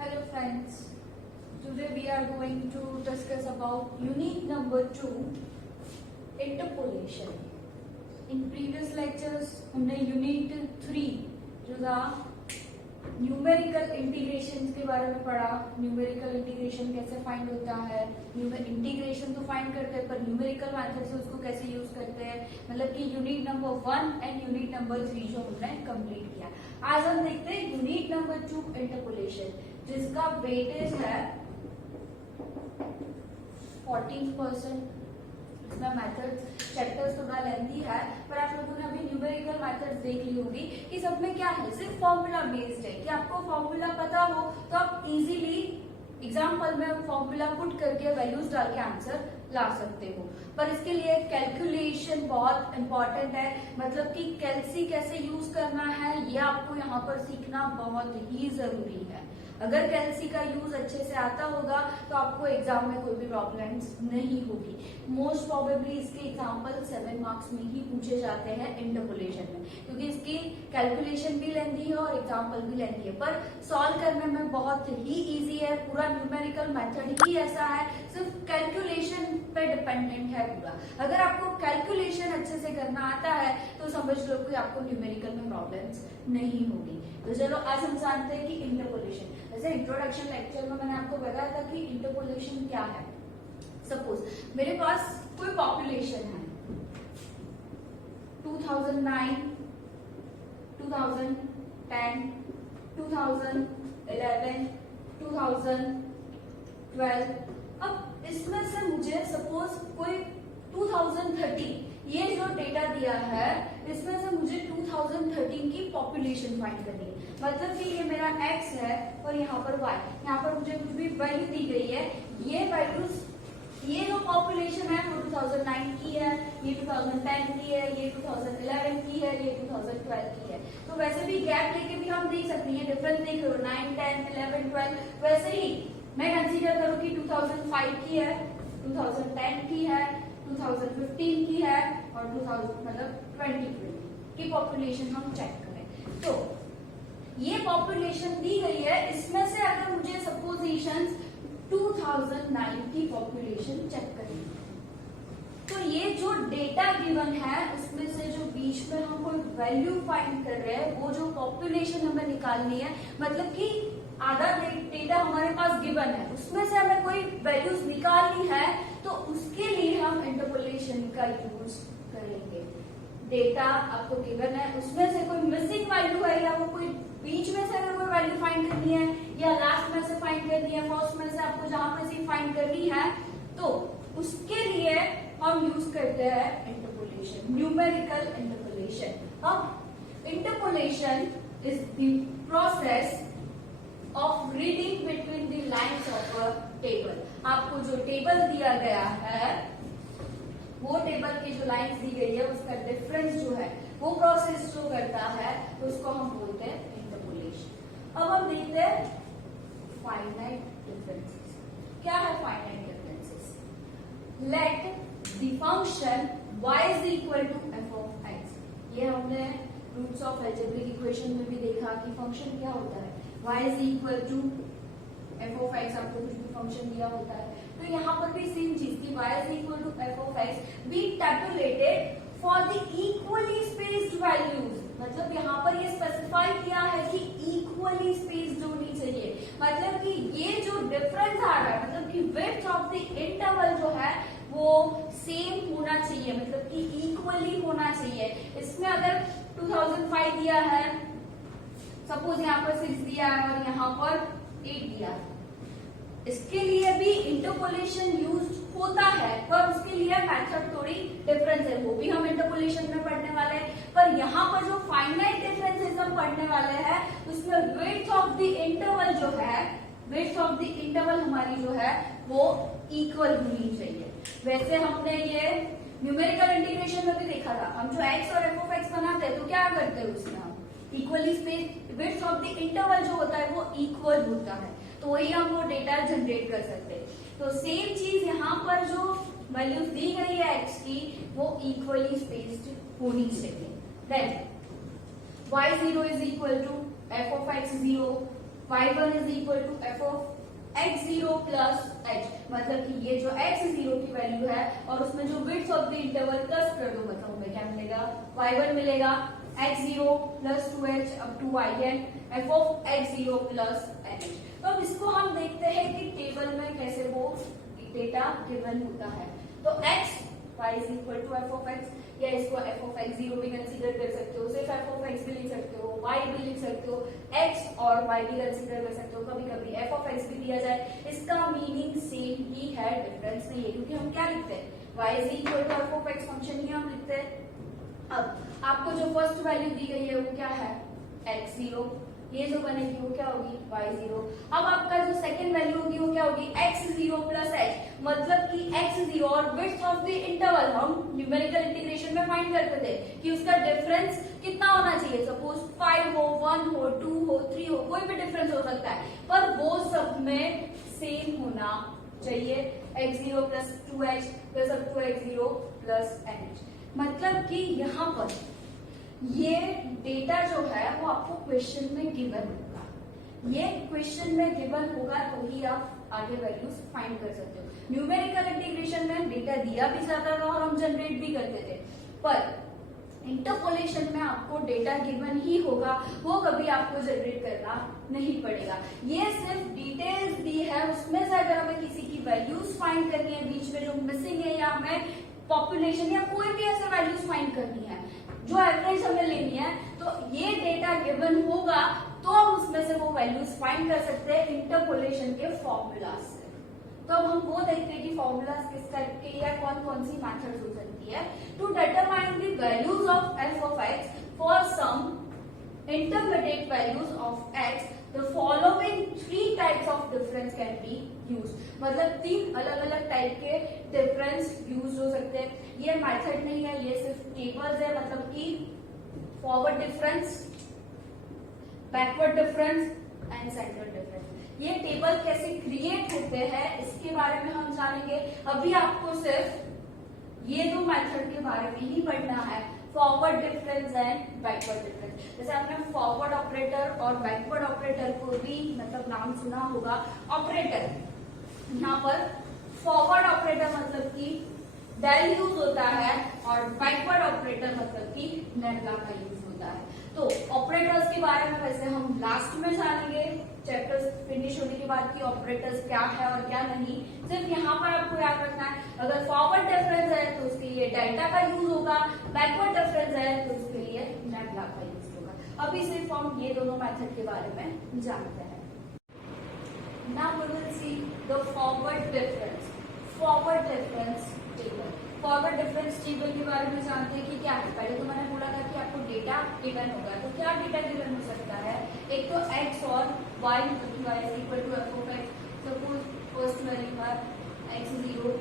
Hello friends, today we are going to discuss about unit number 2, interpolation. In previous lectures हमने unit 3 जो था numerical integration के बारे में पढ़ा। न्यूमेरिकल इंटीग्रेशन कैसे फाइंड होता है, इंटीग्रेशन तो फाइंड करते हैं पर न्यूमेरिकल मेथड से उसको कैसे यूज करते हैं, मतलब कि unit number 1 and unit number 3 जो हमने कंप्लीट किया। आज हम देखते हैं यूनिट नंबर 2 इंटरपोलेशन, जिसका वेटेज है 14%। इसमें मेथड्स चैप्टर्स थोड़ा लेंथी है, पर आप लोगों ने अभी न्यूमेरिकल मेथड्स देख ली होगी कि सब में क्या है, सिर्फ फॉर्मूला बेस्ड है कि आपको फॉर्मूला पता हो तो आप इजीली एग्जाम्पल में फॉर्मूला पुट करके वैल्यूज डाल के आंसर ला सकते हो। पर इसके लिए कैलकुलेशन बहुत इंपॉर्टेंट है, मतलब कि कैलसी कैसे यूज करना है ये आपको यहाँ पर सीखना बहुत ही जरूरी है। अगर कैलसी का यूज अच्छे से आता होगा तो आपको एग्जाम में कोई भी प्रॉब्लम्स नहीं होगी। मोस्ट प्रोबेबली इसके एग्जाम्पल 7 मार्क्स में ही पूछे जाते हैं इंटरपोलेशन में, क्योंकि इसकी कैलकुलेशन भी लेंथी है और एग्जाम्पल भी लेंथी है, पर सॉल्व करने में बहुत ही इजी है। पूरा न्यूमेरिकल मेथड ही ऐसा है, सिर्फ कैलकुलेशन पे डिपेंडेंट है पूरा। अगर आपको कैलकुलेशन अच्छे से करना आता है तो समझ लो कि आपको न्यूमेरिकल में प्रॉब्लम्स नहीं होगी। तो चलो आज हम जानते हैं कि इंटरपोलेशन, जैसे इंट्रोडक्शन लेक्चर में मैंने आपको बताया था कि इंटरपोलेशन क्या है। सपोज मेरे पास कोई पॉपुलेशन है 2009, 2010, 2011, 2012। अब इसमें से मुझे सपोज कोई 2013 ये जो डेटा दिया है इसमें से मुझे 2013 की पॉपुलेशन फाइंड करनी है। मतलब कि ये मेरा x है और यहाँ पर y, यहाँ पर मुझे कुछ भी वैल्यू दी गई है। ये वैल्यूज, ये जो पॉपुलेशन है वो 2009 की है, ये 2010 की है, ये 2011 की है, ये 2012 की है। तो वैसे भी गैप लेके भी हम देख सकते हैं, डिफरेंस देख रहे हो 9, 10, 11, 12। वैसे ही मैं कंसीडर करूँ कि 2005 की है, 2010 की है, 2015 की है और 2020 की पॉपुलेशन हम चेक करें। तो ये पॉपुलेशन दी गई है, इसमें से अगर मुझे सपोजिशन 2009 की पॉपुलेशन चेक करनी है तो ये जो डेटा गिवन है उसमें से जो बीच में हम कोई वैल्यू फाइंड कर रहे हैं वो जो पॉपुलेशन हमें निकालनी है, मतलब कि आधा डेटा हमारे पास गिवन है उसमें से हमें कोई वैल्यूज निकालनी है, तो उसके लिए हम इंटरपोलेशन का यूज करेंगे। डेटा आपको गिवन है, उसमें से कोई मिसिंग वैल्यू है या वो कोई बीच में से अगर कोई वैल्यू फाइंड करनी है या लास्ट में से फाइंड करनी है, फर्स्ट में से आपको जहां पे से फाइंड करनी है, तो उसके लिए हम यूज करते हैं इंटरपोलेशन, न्यूमेरिकल इंटरपोलेशन। अब interpolation is the process of reading between the lines of a table. आपको जो टेबल दिया गया है वो टेबल की जो लाइन्स दी गई है उसका डिफरेंस जो है वो प्रोसेस जो करता है उसको हम बोलते हैं इंटरपोलेशन। अब हम देखते हैं फाइनाइट डिफरेंसेस। क्या है finite differences? Let the function y is equal to f of x। ये हमने रूट्स ऑफ अलजेब्रिक इक्वेशन में भी देखा कि फंक्शन क्या होता है, y is equal to f of x। आपको कुछ भी फंक्शन दिया होता है तो यहाँ पर भी सेम चीज की y is equal to f of x be tabulated for the equally spaced values। मतलब यहाँ पर ये स्पेसिफाई किया है कि इक्वली स्पेस्ड होनी चाहिए, मतलब कि ये जो डिफरेंस आ रहा है, मतलब कि विड्थ ऑफ द इंटरवल जो है वो सेम होना चाहिए, मतलब कि इक्वली होना चाहिए। इसमें अगर 2005 दिया है, सपोज यहाँ पर 6 दिया है और यहाँ पर 8 दिया है, इसके लिए भी इंटरपोलेशन यूज होता है, पर उसके लिए मेथड थोड़ी डिफरेंस है, वो भी हम इंटरपोलेशन में पढ़ने वाले हैं। पर यहाँ पर जो फाइनाइट डिफरेंसेस हम पढ़ने वाले हैं उसमें विड्थ ऑफ द इंटरवल जो है, विड्थ ऑफ द इंटरवल हमारी जो है वो इक्वल होनी चाहिए। वैसे हमने ये न्यूमेरिकल इंटीग्रेशन में भी देखा था, हम जो x और f of x बनाते हैं तो क्या करते हैं उसमें हम equally space, width of the interval जो होता है वो इक्वल होता है, तो वही हम वो डेटा जनरेट कर सकते हैं। तो सेम चीज यहाँ पर जो वैल्यूज दी गई है x की वो इक्वली स्पेस्ड होनी चाहिए। Then y0 is equal to f of x 0, y1 is equal to F of x0 plus h, मतलब कि ये जो x0 की वैल्यू है और उसमें जो width of the interval plus कर दो, मतलब हमें क्या मिलेगा, y1 मिलेगा x0 plus 2h up to yn f of x0 plus nh। तो अब इसको हम देखते हैं कि टेबल में कैसे वो डेटा गिवन होता है। तो x y is equal to F of x, या इसको एफ ऑफ x0 भी कंसीडर कर सकते हो, सिर्फ एफ ऑफ x भी लिख सकते हो, y भी लिख सकते हो, x और y भी कंसीडर कर सकते हो, कभी कभी एफ ऑफ x भी दिया जाए, इसका मीनिंग सेम ही है, डिफरेंस नहीं है, क्योंकि हम क्या लिखते हैं, y is equal to F of x function ही हम लिखते हैं। अब आपको जो फर्स्ट वैल्यू दी गई है वो क्या है, x0, ये जो बनेगी वो क्या होगी, y0। अब आपका जो सेकंड वैल्यू होगी वो क्या होगी, x0 प्लस h, मतलब कि x0 और विड्थ ऑफ द इंटरवल हम न्यूमेरिकल इंटीग्रेशन में फाइंड करते थे कि उसका डिफरेंस कितना होना चाहिए, सपोज 5 हो, 1 हो, 2 हो, 3 हो, कोई भी डिफरेंस हो सकता है, पर वो सब में सेम होना चाहिए, x0 plus 2h plus up to x0 plus nh। मतलब कि यहाँ पर ये डेटा जो है वो आपको क्वेश्चन में गिवन होगा, ये क्वेश्चन में गिवन होगा तो ही आप आगे वैल्यूज फाइंड कर सकते हो। न्यूमेरिकल इंटीग्रेशन में डेटा दिया भी जाता था और हम जनरेट भी करते थे, पर इंटरपोलेशन में आपको डेटा गिवन ही होगा, वो कभी आपको जनरेट करना नहीं पड़ेगा। ये सिर्फ डिटेल्स दी है, उसमें से अगर हमें किसी की वैल्यूज फाइंड करनी है बीच में जो मिसिंग है, या हमें पॉपुलेशन या कोई भी ऐसे वैल्यूज फाइंड करनी है जो एवरेज हमें लेनी है, तो ये डेटा गिवन होगा तो हम उसमें से वो वैल्यूज फाइंड कर सकते हैं इंटरपोलेशन के फॉर्मूला से। तो अब हम वो देखते हैं कि फॉर्मूलाज किस टाइप के या कौन कौन सी मेथड्स हो सकती है to determine the values of f of x for some intermediate values of x, the following 3 types of difference can be used। मतलब 3 अलग अलग टाइप के डिफरेंस यूज हो सकते हैं। ये मेथड नहीं है, ये सिर्फ टेबल्स है, मतलब कि forward difference, backward difference and centre difference. ये टेबल कैसे क्रिएट होते हैं इसके बारे में हम जानेंगे। अभी आपको सिर्फ ये दो मेथड के बारे में ही पढ़ना है, forward difference and backward difference. जैसे आपने फॉरवर्ड ऑपरेटर और बैकवर्ड ऑपरेटर को भी मतलब नाम सुना होगा। ऑपरेटर, यहाँ पर फॉरवर्ड ऑपरेटर मतलब कि डेल यूज होता है और बैकवर्ड ऑपरेटर मतलब कि लैम्ब्डा का यूज होता है। तो ऑपरेटर्स के बारे में वैसे हम लास्ट में जानेंगे, चैप्टर्स फिनिश होने के बाद कि ऑपरेटर्स क्या है और क्या नहीं। सिर्फ यहाँ पर आपको याद रखना है, अगर फॉरवर्ड डिफरेंस है तो उसके लिए डेल्टा का यूज होगा, बैकवर्ड डिफरेंस है तो उसके लिए लैम्ब्डा का यूज होगा। अभी सिर्फ हम ये दोनों मेथड के बारे में जानते हैं। Now we will see the forward difference, forward difference table. Forward difference table के बारे में जानते हैं कि क्या है। पहले तो मैंने बोला था कि आपको डेटा गिवन होगा, तो क्या डेटा गिवन हो सकता है, एक तो x और y, y is equal to f of x। Suppose first value है x0,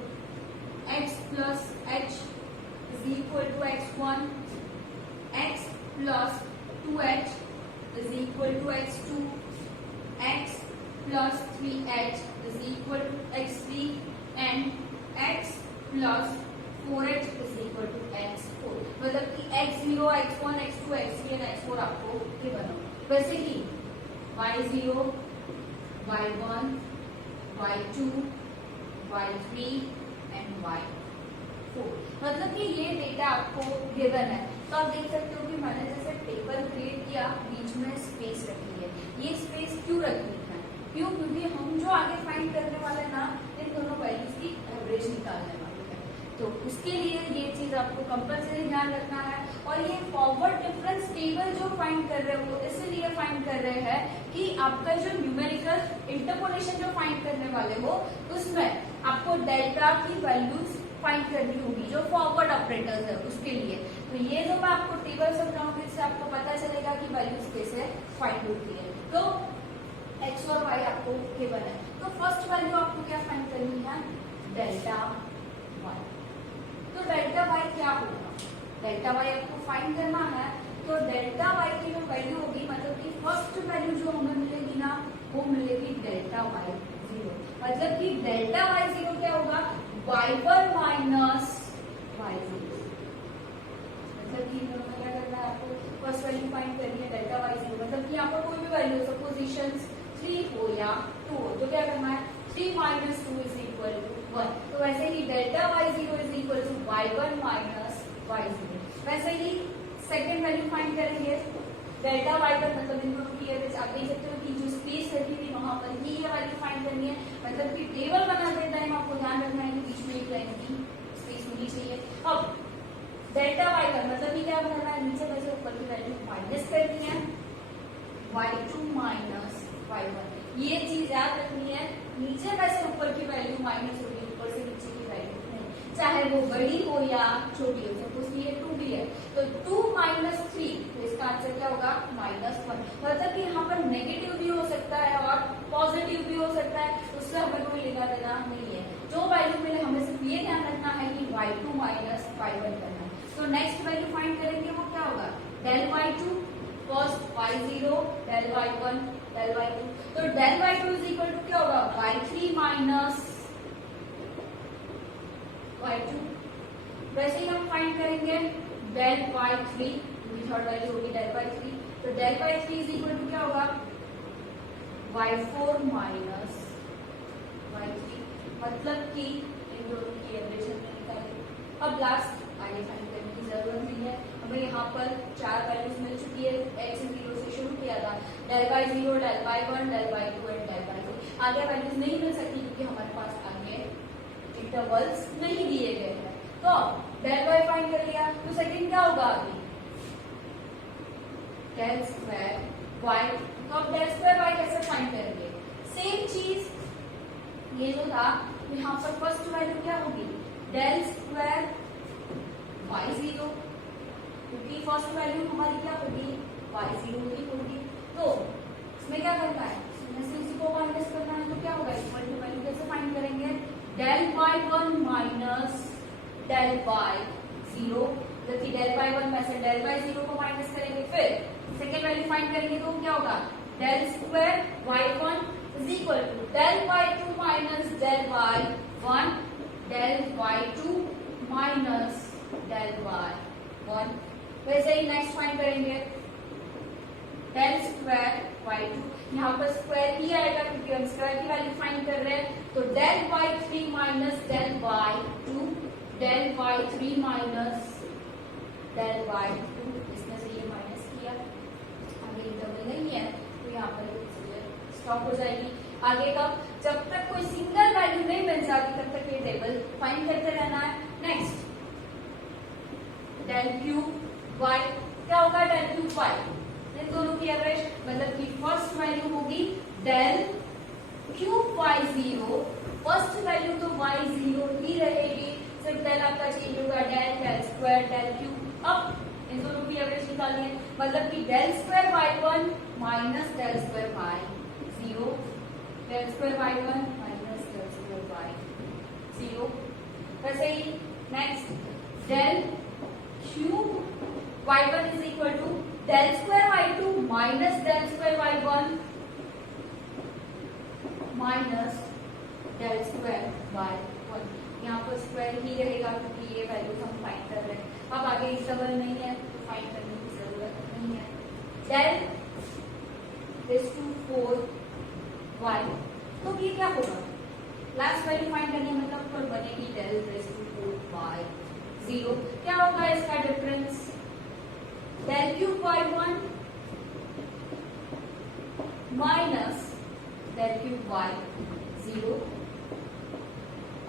x plus h is equal to x1, x plus 2h is equal to x2, x plus 3h is equal to x3 and x plus 4h is equal to x4। मतलब कि x0, x1, x2, x3 and x4 आपको given हो। वैसे ही y0, y1, y2, y3 and y4, मतलब कि ये data आपको given है। तो आप देख सकते हो कि मैंने जैसे टेबल क्रिएट किया, बीच में स्पेस रखी है। ये स्पेस क्यों रखनी है, क्यों, क्योंकि हम जो आगे फाइंड करने वाले ना, इन दोनों वैल्यूज की एवरेज निकालने वाले, तो उसके लिए ये चीज आपको कंपल्सरी ध्यान रखना है। और ये फॉरवर्ड डिफरेंस टेबल जो फाइंड कर रहे हो इसलिए फाइंड कर रहे हैं कि आपका जो न्यूमेरिकल इंटरपोलेशन जो फाइंड करने वाले हो उसमें आपको डेल्टा की वैल्यूज फाइंड करनी होगी, जो फॉरवर्ड ऑपरेटर्स है उसके लिए। तो ये जो मैं आपको टेबल समझाऊंगी इससे आपको पता चलेगा कि वैल्यूज कैसे फाइंड होती है। तो x और y आपको गिवन है, तो फर्स्ट वैल्यू आपको क्या फाइंड करनी है, डेल्टा y। तो डेल्टा y क्या होगा, डेल्टा y आपको फाइंड करना है। तो डेल्टा y की जो वैल्यू होगी, मतलब कि फर्स्ट वैल्यू जो हमें मिलेगी ना, वो मिलेगी डेल्टा y0। मतलब कि डेल्टा y0 क्या होगा, y1 माइनस y0। मतलब कि क्या करना है आपको, फर्स्ट वैल्यू फाइंड करनी है डेल्टा y0, मतलब कि यहाँ पर कोई भी वैल्यू, सपोजिशन 3 हो या 2 हो, तो क्या करना है 3 माइनस 2 इज इक्वल टू 1। तो वैसे ही delta y0 is equal to y1 minus y0। वैसे ही सेकेंड वैल्यू फाइंड करेंगे डेल्टा y1, मतलब इन दोनों की एवरेज। आप देख सकते हो कि जो स्पेस रखी थी वहां पर ही ये वैल्यू फाइंड करनी है, मतलब कि टेबल बनाते टाइम आपको ध्यान रखना है कि बीच में एक लाइन की स्पेस होनी चाहिए। अब डेल्टा y1 मतलब कि क्या बनाना है, नीचे में से ऊपर की वैल्यू माइनस करनी है, y2 माइनस y1। ये चीज याद रखनी है, नीचे में से ऊपर की वैल्यू माइनस होगी, ऊपर से नीचे की वैल्यू नहीं, चाहे वो बड़ी हो या छोटी हो। सपोज ये 2 भी है तो 2 माइनस 3, तो इसका आंसर क्या होगा -1। मतलब कि यहाँ पर नेगेटिव भी हो सकता है और पॉजिटिव भी हो सकता है, उससे हमें कोई लेना देना नहीं है। जो वैल्यू मिले हमें सिर्फ ये ध्यान रखना है कि y2 माइनस y1 करना है। तो नेक्स्ट वैल्यू फाइंड करेंगे वो क्या होगा, del y2 cos y0 del y1 del y2। तो del y2 is equal to क्या होगा y3 माइनस y2। वैसे ही हम फाइंड करेंगे डेल y3, थर्ड वैल्यू होगी डेल y3। तो del y3 is equal to क्या होगा y4 माइनस y3, मतलब कि इन दोनों की एवरेज हमने निकाली। अब लास्ट आगे फाइंड करने की जरूरत नहीं है, हमें यहाँ पर 4 वैल्यूज मिल चुकी है। x 0 से शुरू किया था, del y0 del y1 del y2 and del y3। आगे वैल्यूज नहीं मिल सकती क्योंकि हमारे पास आगे इंटरवल्स नहीं दिए गए हैं। तो डेल y फाइंड कर लिया, तो सेकंड क्या होगा आगे डेल स्क्वायर y। तो अब डेल स्क्वायर y कैसे फाइंड करेंगे, सेम चीज ये जो था, यहाँ पर फर्स्ट वैल्यू क्या होगी डेल स्क्वायर y0, क्योंकि फर्स्ट वैल्यू हमारी क्या होगी y0 ही होगी। तो इसमें क्या करना है, इसमें से इसी को माइनस करना है, तो क्या होगा इक्वल टू वैल्यू कैसे फाइंड करेंगे, del y1 minus del y0, जबकि डेल y1 में से डेल y0 को माइनस करेंगे। फिर सेकेंड वैल्यू फाइंड करेंगे तो क्या होगा del square y1 is equal to del y2 minus del y1 del y2 minus del y1। वैसे ही नेक्स्ट फाइंड करेंगे डेल स्क्वायर y2, यहाँ पर स्क्वायर ही आएगा क्योंकि हम स्क्वायर की वैल्यू फाइंड कर रहे हैं। तो del y3 minus del y2 del y3 minus del y2, इसमें से ये माइनस किया, आगे इंटरवल नहीं है तो यहाँ पर स्टॉप हो जाएगी। आगे का जब तक कोई सिंगल वैल्यू नहीं मिल जाती तब तक ये टेबल फाइंड करते रहना है। नेक्स्ट डेल क्यूब y, क्या होगा डेल क्यूब y, इन दोनों की एवरेज, मतलब कि फर्स्ट वैल्यू होगी del cube y0, first value तो y0 ही रहेगी, सिर्फ डेल आपका चेंज होगा, del del square del cube. अब इन दोनों की एवरेज निकालनी है, मतलब कि del square y1 minus del square y0, del square y1 minus del square y0। वैसे ही next del cube y1 is equal to del square y2 minus del square y1 minus del square y1। यहाँ पर square ही रहेगा क्योंकि ये value हम find कर रहे हैं। अब आगे इंटरवल नहीं है तो फाइंड करने की जरूरत नहीं है। डेल रेज़ टू 4y, तो ये क्या होगा लास्ट वैल्यू फाइंड करनी है, मतलब पर बनेगी डेल रेज़ टू 4y0। क्या होगा इसका difference, del cube y1 minus del cube y0।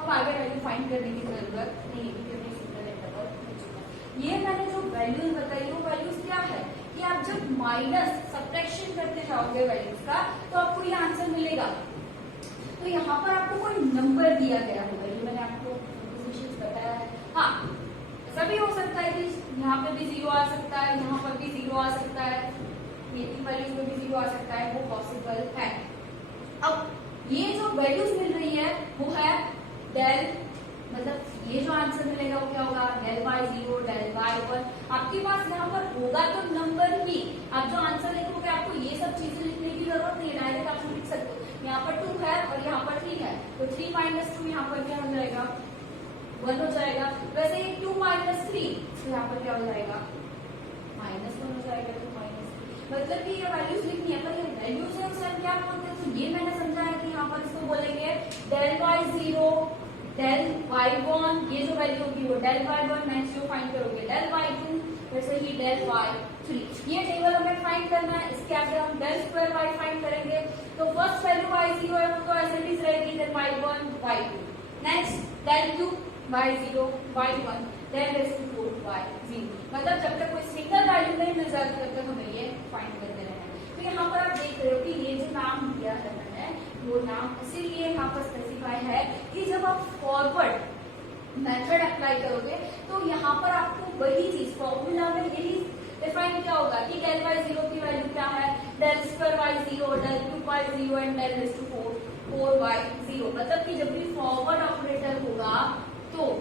अब आगे वैल्यू फाइंड करने की जरूरत नहीं है क्योंकि हमें सिंगल इंटरवल मिल चुका है। ये मैंने जो वैल्यूज बताई वो वैल्यूज क्या है कि आप जब माइनस सब्ट्रैक्शन करते जाओगे वैल्यूज का तो आपको ये आंसर मिलेगा। तो यहाँ पर आपको कोई नंबर दिया गया होगा, ये मैंने आपको बताया है। हाँ, ऐसा भी हो सकता है कि यहाँ पे भी 0 आ सकता है, यहाँ पर भी 0 आ सकता है, ये तीन वैल्यूज में भी 0 आ सकता है, वो पॉसिबल है। अब ये जो वैल्यूज मिल रही है वो है डेल, मतलब ये जो आंसर मिलेगा वो क्या होगा डेल y0 डेल y1। आपके पास यहाँ पर होगा तो नंबर ही, आप जो आंसर लिखोगे आपको ये सब चीजें लिखने की जरूरत नहीं है, डायरेक्ट आप लिख सकते हो। यहाँ पर 2 है और यहाँ पर 3 है, तो 3 माइनस 2 यहाँ पर क्या हो जाएगा 1 हो जाएगा। वैसे ही 2 माइनस 3 तो यहाँ पर क्या हो जाएगा -1 हो जाएगा, 2 माइनस 3। मतलब कि ये वैल्यूज लिखनी है, पर ये वैल्यूज है उसे हम क्या बोलते हैं, तो ये मैंने समझा है कि यहाँ पर इसको बोलेंगे del y0 del y1, ये जो वैल्यू होगी वो del y1 माइनस जो फाइंड करोगे del y2, वैसे ही del y3। ये टेबल हमें फाइंड करना है, इसके आगे हम del स्क्वायर y फाइंड करेंगे, तो फर्स्ट वैल्यू y0 है वो तो ऐसे ही रहेगी, then y1 y2, next del cube y0 y1 del raise to 4 y0। मतलब जब तक कोई सिंगल वैल्यू नहीं मिल जाती तब तक हमें ये फाइंड करते रहना है। तो यहाँ पर आप देख रहे हो कि ये जो नाम दिया है मैंने, वो नाम इसीलिए यहाँ पर स्पेसिफाई है कि जब आप फॉरवर्ड मेथड अप्लाई करोगे तो यहाँ पर आपको वही चीज फॉर्मूला में यही डिफाइन क्या होगा कि del y0 की वैल्यू क्या है, del square y0 del cube y0 and del raise to 4 y0। मतलब कि जब भी फॉरवर्ड ऑपरेटर होगा तो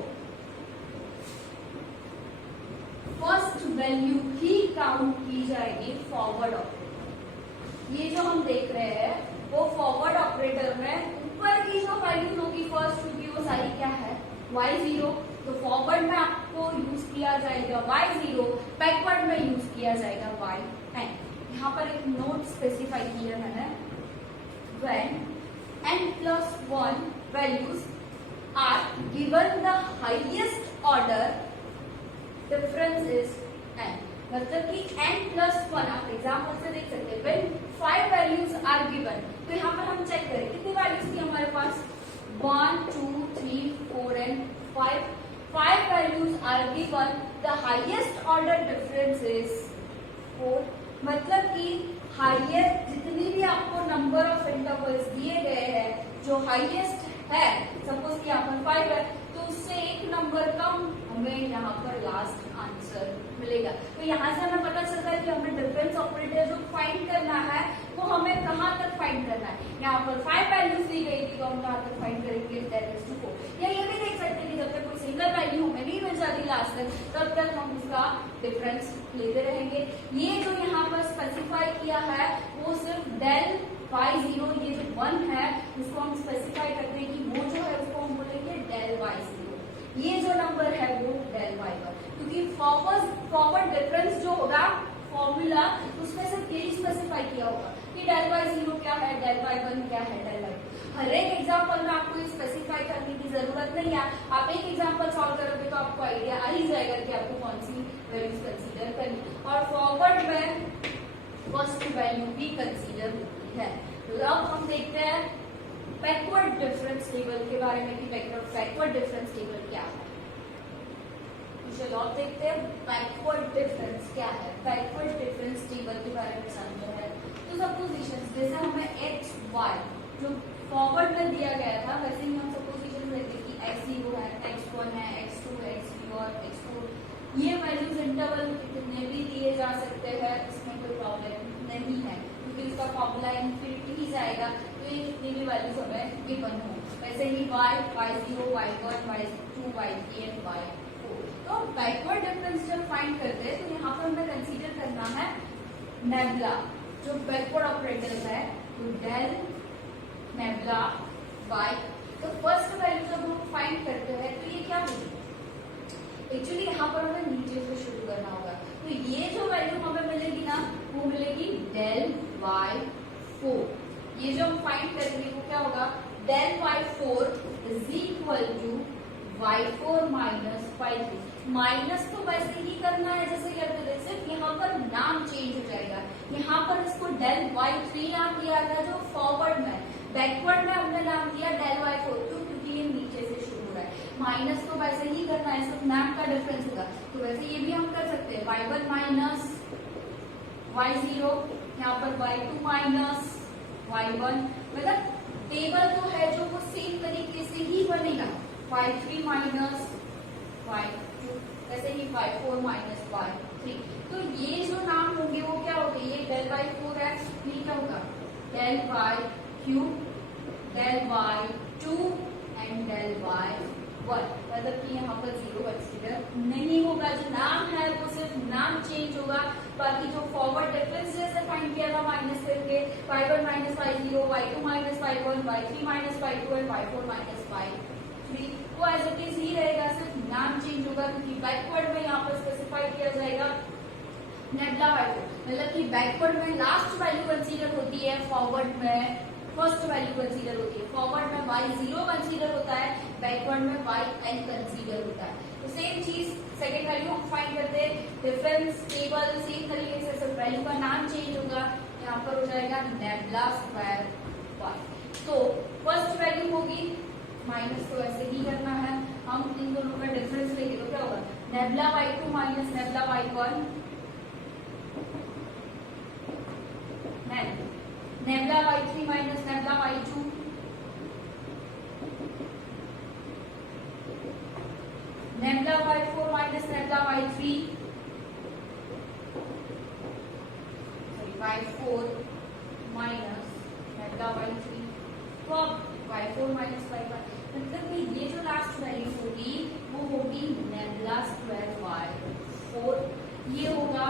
फर्स्ट वैल्यू ही काउंट की जाएगी फॉरवर्ड ऑपरेटर। ये जो हम देख रहे हैं वो फॉरवर्ड ऑपरेटर में ऊपर की जो वैल्यू होगी फर्स्ट होगी वो सारी क्या है y0, तो फॉरवर्ड में आपको यूज किया जाएगा y0, बैकवर्ड में यूज किया जाएगा yn। यहाँ पर एक नोट स्पेसिफाई किया मैंने, when n+1 values are given the highest order difference is n। मतलब कि n+1 आप एग्जाम्पल से देख सकते हैं, when 5 values are given, तो यहाँ पर हम चेक करें कितनी वैल्यूज थी हमारे पास 1 2 3 4 and 5 values are given, the highest order difference is 4। मतलब कि हाईएस्ट जितनी भी आपको नंबर ऑफ इंटरवल्स दिए गए हैं, जो हाईएस्ट है सपोज कि यहाँ पर 5 है तो उससे एक नंबर कम हमें यहाँ पर लास्ट आंसर मिलेगा। तो यहाँ से हमें पता चलता है कि हमें डिफरेंस ऑपरेटर जो फाइंड करना है वो हमें कहाँ तक फाइंड करना है। यहाँ पर 5 वैल्यूज दी गई थी तो हम कहाँ तक फाइंड करेंगे del रेज़ टू 4। या ये भी देख सकते हैं कि जब तक कोई सिंगल वैल्यू हमें नहीं मिल जाती लास्ट तक तब तक हम उसका डिफरेंस लेते रहेंगे। ये जो यहाँ पर स्पेसिफाई किया है वो सिर्फ del y0, ये जो 1 है इसको हम स्पेसिफाई करते हैं कि वो जो है उसको हम बोलेंगे del y0, ये जो नंबर है वो del y1, क्योंकि फॉरवर्ड डिफरेंस जो होगा फॉर्मूला उसमें सिर्फ यही स्पेसिफाई किया होगा कि del y0 क्या है, del y1 क्या है, del y2। हर एक एग्जाम्पल में आपको ये स्पेसिफाई करने की जरूरत नहीं है, आप एक एग्जाम्पल सॉल्व करोगे तो आपको आइडिया आ ही जाएगा कि आपको कौन सी वैल्यूज कंसीडर करनी। और फॉरवर्ड में फर्स्ट वैल्यू भी कंसीडर होती है। तो अब हम देखते हैं बैकवर्ड डिफरेंस टेबल के बारे में कि बैकवर्ड डिफरेंस टेबल क्या है। चलो अब देखते हैं बैकवर्ड डिफरेंस क्या है। बैकवर्ड डिफरेंस टेबल के बारे में समझते हैं। तो सपोजिशन जैसे हमें x y जो फॉरवर्ड में दिया गया था वैसे ही हम सपोजिशन लेते हैं कि x0 है, x1 है, x2 है, x3 और x4। ये वैल्यूज इंटरवल कितने भी दिए जा सकते हैं, इसमें कोई प्रॉब्लम नहीं है क्योंकि इसका फॉर्मूला इनफिनिटी ही जाएगा, तो ये कितनी भी वैल्यूज हमें गिवन हो। वैसे ही y, y0, y1, y2, y3 and y4। तो बैकवर्ड डिफरेंस जब फाइंड करते हैं तो यहाँ पर हमें कंसीडर करना है नेबुला जो बैकवर्ड ऑपरेटर है, तो del नेबुला y। तो फर्स्ट वैल्यू जब हम फाइंड करते हैं तो ये क्या होगी, एक्चुअली यहाँ पर हमें नीचे से शुरू करना होगा। तो ये जो वैल्यू हमें मिलेगी ना वो मिलेगी del y4। ये जो हम फाइंड करेंगे वो क्या होगा, del y4 is equal to y4 minus y3। Minus तो वैसे ही करना है जैसे करते थे, सिर्फ यहाँ पर नाम चेंज हो जाएगा। यहाँ पर इसको del y3 नाम दिया था जो फॉरवर्ड में, बैकवर्ड में हमने नाम दिया del y4 क्योंकि ये नीचे से शुरू हो रहा है। माइनस तो वैसे ही करना है, सिर्फ नाम का डिफरेंस होगा। तो वैसे ये भी हम कर सकते हैं y1 माइनस y0, यहाँ पर y2 माइनस y1। मतलब टेबल तो है जो वो सेम तरीके से ही बनेगा, y3 माइनस y2, वैसे ही y4 माइनस y3। तो ये जो नाम होंगे वो क्या होंगे, ये del y4 है, ये क्या होगा del y3, del y2 and del y1। मतलब कि यहाँ पर जीरो कंसीडर नहीं होगा। जो नाम है वो सिर्फ नाम चेंज होगा, बाकी जो फॉरवर्ड डिफरेंस जैसे फाइंड किया था माइनस करके y1 minus y0, y2 minus y1, y3 minus y2 and y4 minus y3 वो एज इट इज ही रहेगा, सिर्फ नाम चेंज होगा क्योंकि बैकवर्ड में यहाँ पर स्पेसिफाई किया जाएगा नेबुला y2 मतलब कि बैकवर्ड में लास्ट वैल्यू कंसीडर होती है, फॉरवर्ड में फर्स्ट वैल्यू कंसीडर होती है। फॉरवर्ड में y0 कंसीडर होता है, बैकवर्ड में yn कंसीडर होता है। तो सेम चीज सेकंड वैल्यू हम फाइंड करते हैं, डिफरेंस टेबल सेम तरीके से, सिर्फ वैल्यू का नाम चेंज होगा, यहाँ पर हो जाएगा नेबुला स्क्वायर y। तो फर्स्ट वैल्यू होगी माइनस, तो ऐसे ही करना है, हम इन दोनों का डिफरेंस लेंगे तो क्या होगा, nebula y2 minus nebula y1, nebula y3 minus nebula y2, nebula y4 minus nebula y3, y4 minus nebula y3, तो अब y4 माइनस y1 मतलब कि ये जो लास्ट वैल्यू होगी वो होगी नेबुला स्क्वायर y4, ये होगा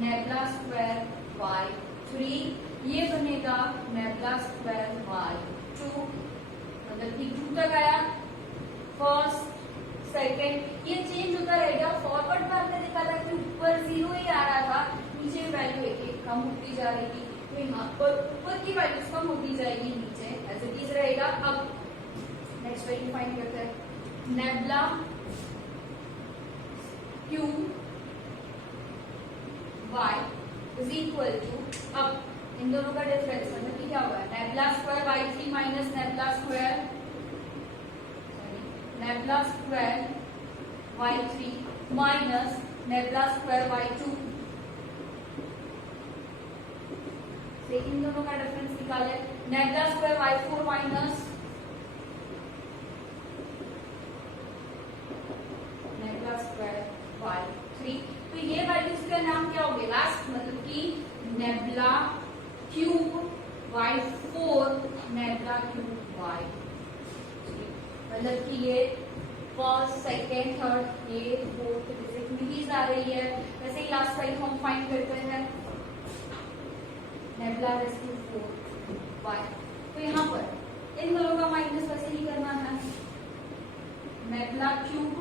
नेबुला स्क्वायर y3, ये बनेगा नेबुला स्क्वायर y2, मतलब कि 2 तक आया, फर्स्ट सेकेंड ये चेंज होता रहेगा। फॉरवर्ड में आपने देखा था कि ऊपर 0 ही आ रहा था, नीचे वैल्यू एक कम होती जा रही थी, तो यहाँ पर ऊपर की वैल्यूज कम होती जाएगी, नीचे एज इट इज रहेगा। अब नेक्स्ट वैल्यू फाइंड करते हैं, nabla cube y is equal to, अब इन दोनों का डिफरेंस मतलब कि क्या होगा, nabla square y3 minus nabla square y3 minus nabla square y2, इन दोनों का डिफरेंस निकाले, nabla square y4 minus nabla square y3, तो ये वैल्यूज का नाम क्या हो गया लास्ट, मतलब कि nebula cube y4 nebula cube y3, मतलब कि ये फर्स्ट सेकेंड थर्ड ये फोर्थ डिजिट में ही आ रही है। वैसे ही लास्ट वैल्यू हम फाइंड करते हैं, नेबुला रेज़ टू 4 y, तो यहाँ पर इन दोनों का माइनस वैसे ही करना है, nebula cube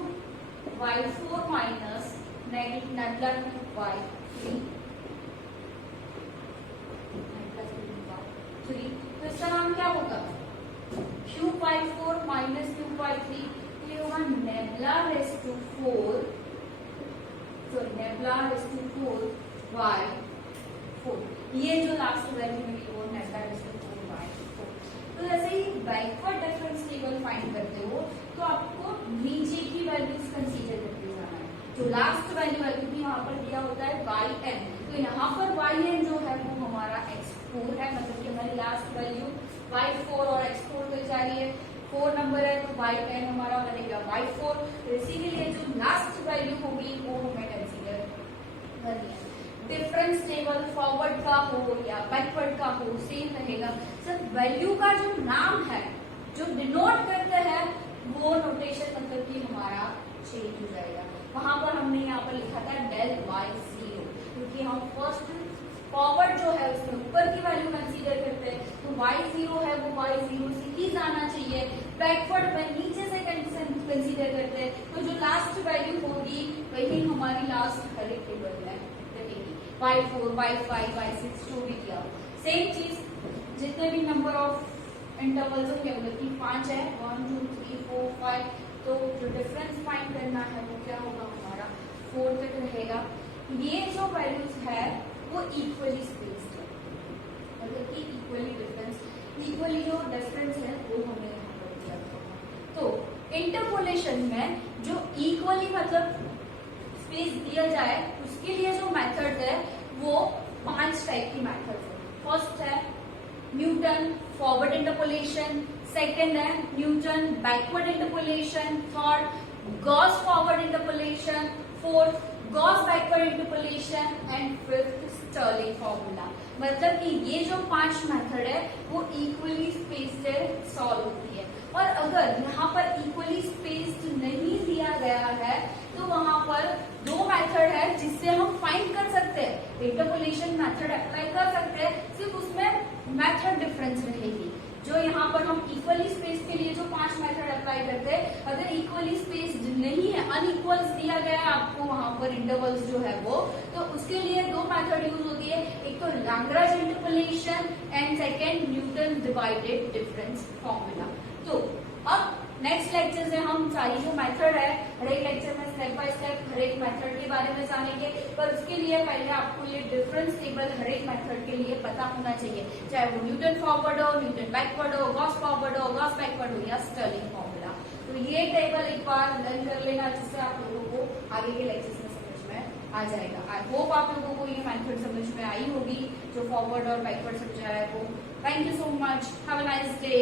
y4 minus nebula cube y3, तो इसका नाम क्या होगा, cube y4 minus cube y3, ये होगा nabla raise to 4, sorry nabla raise to 4 y4, ये जो लास्ट वैल्यू मिली वो नेबुला रेज़ टू 4 y4। तो जैसे ही बैकवर्ड डिफरेंस टेबल फाइंड करते हो तो आपको नीचे की वैल्यूज कंसीडर करते जाना है, जो लास्ट वैल्यू है क्योंकि यहाँ पर दिया होता है yn, तो यहाँ पर yn जो है वो हमारा x4 है, मतलब कि हमारी लास्ट वैल्यू y4 और x4 तक जा रही है, 4 नंबर है तो yn हमारा बनेगा y4, तो इसीलिए जो लास्ट वैल्यू होगी वो हमें कंसीडर करनी है। डिफरेंस टेबल फॉरवर्ड का हो या बैकवर्ड का हो सेम रहेगा, सिर्फ वैल्यू का जो नाम है जो डिनोट करते हैं वो नोटेशन मतलब कि हमारा चेंज हो जाएगा। वहां पर हमने यहाँ पर लिखा था del y0, क्योंकि हम फर्स्ट फॉरवर्ड जो है उसमें ऊपर की वैल्यू कंसीडर करते हैं, तो y0 है वो y0 से ही जाना चाहिए, बैकवर्ड में नीचे से कंसीडर करते हैं, तो जो लास्ट वैल्यू होगी वही हमारी लास्ट हर एक टेबल में रहेगी, y4 y5 y6 जो भी दिया। सेम चीज जितने भी नंबर ऑफ इंटरवल्स होंगे मतलब कि 5 है, 1 2 3 4 5, तो जो डिफरेंस फाइंड करना है वो क्या होगा हमारा 4 तक रहेगा। ये जो वैल्यूज है वो इक्वली स्पेस्ड है, मतलब कि इक्वली डिफरेंस, इक्वली जो डिफरेंस है वो हमें यहाँ पर दिया होगा। तो इंटरपोलेशन में जो इक्वली मतलब स्पेस दिया जाए उसके लिए जो मेथड है वो 5 टाइप की मेथड है। फर्स्ट है न्यूटन फॉरवर्ड इंटरपोलेशन, सेकेंड है Newton backward interpolation, third Gauss forward interpolation, fourth Gauss backward interpolation and fifth Stirling formula. मतलब कि ये जो 5 मेथड है वो इक्वली स्पेस्ड सॉल्व होती है, और अगर यहाँ पर इक्वली स्पेस्ड नहीं दिया गया है तो वहां पर 2 मेथड है जिससे हम फाइंड कर सकते हैं, इंटरपोलेशन मेथड अप्लाई कर सकते हैं, सिर्फ उसमें मेथड डिफरेंस रहेगी। जो यहाँ पर हम इक्वली स्पेस के लिए जो 5 मेथड अप्लाई क्लासिफाई करते हैं। अगर इक्वली स्पेस्ड नहीं है, अनइक्वल्स दिया गया है आपको वहां पर इंटरवल्स जो है वो, तो उसके लिए दो मेथड यूज होती है, एक तो Lagrange interpolation and second Newton divided difference formula. तो अब नेक्स्ट लेक्चर से हम सारी जो मेथड है हर एक लेक्चर में स्टेप बाय स्टेप हर एक मेथड के बारे में जानेंगे, पर उसके लिए पहले आपको ये डिफरेंस टेबल हर एक मेथड के लिए पता होना चाहिए, चाहे वो न्यूटन फॉरवर्ड हो, न्यूटन बैकवर्ड हो, गॉस फॉरवर्ड हो, गॉस बैकवर्ड हो या स्टर्लिंग फॉर्मूला। तो ये टेबल एक बार लर्न कर लेना, जिससे आप लोगों को आगे के लेक्चर्स में समझ में आ जाएगा। आई होप आप लोगों को ये मेथड समझ में आई होगी, जो फॉरवर्ड और बैकवर्ड समझा है वो। Thank you so much, have a nice day.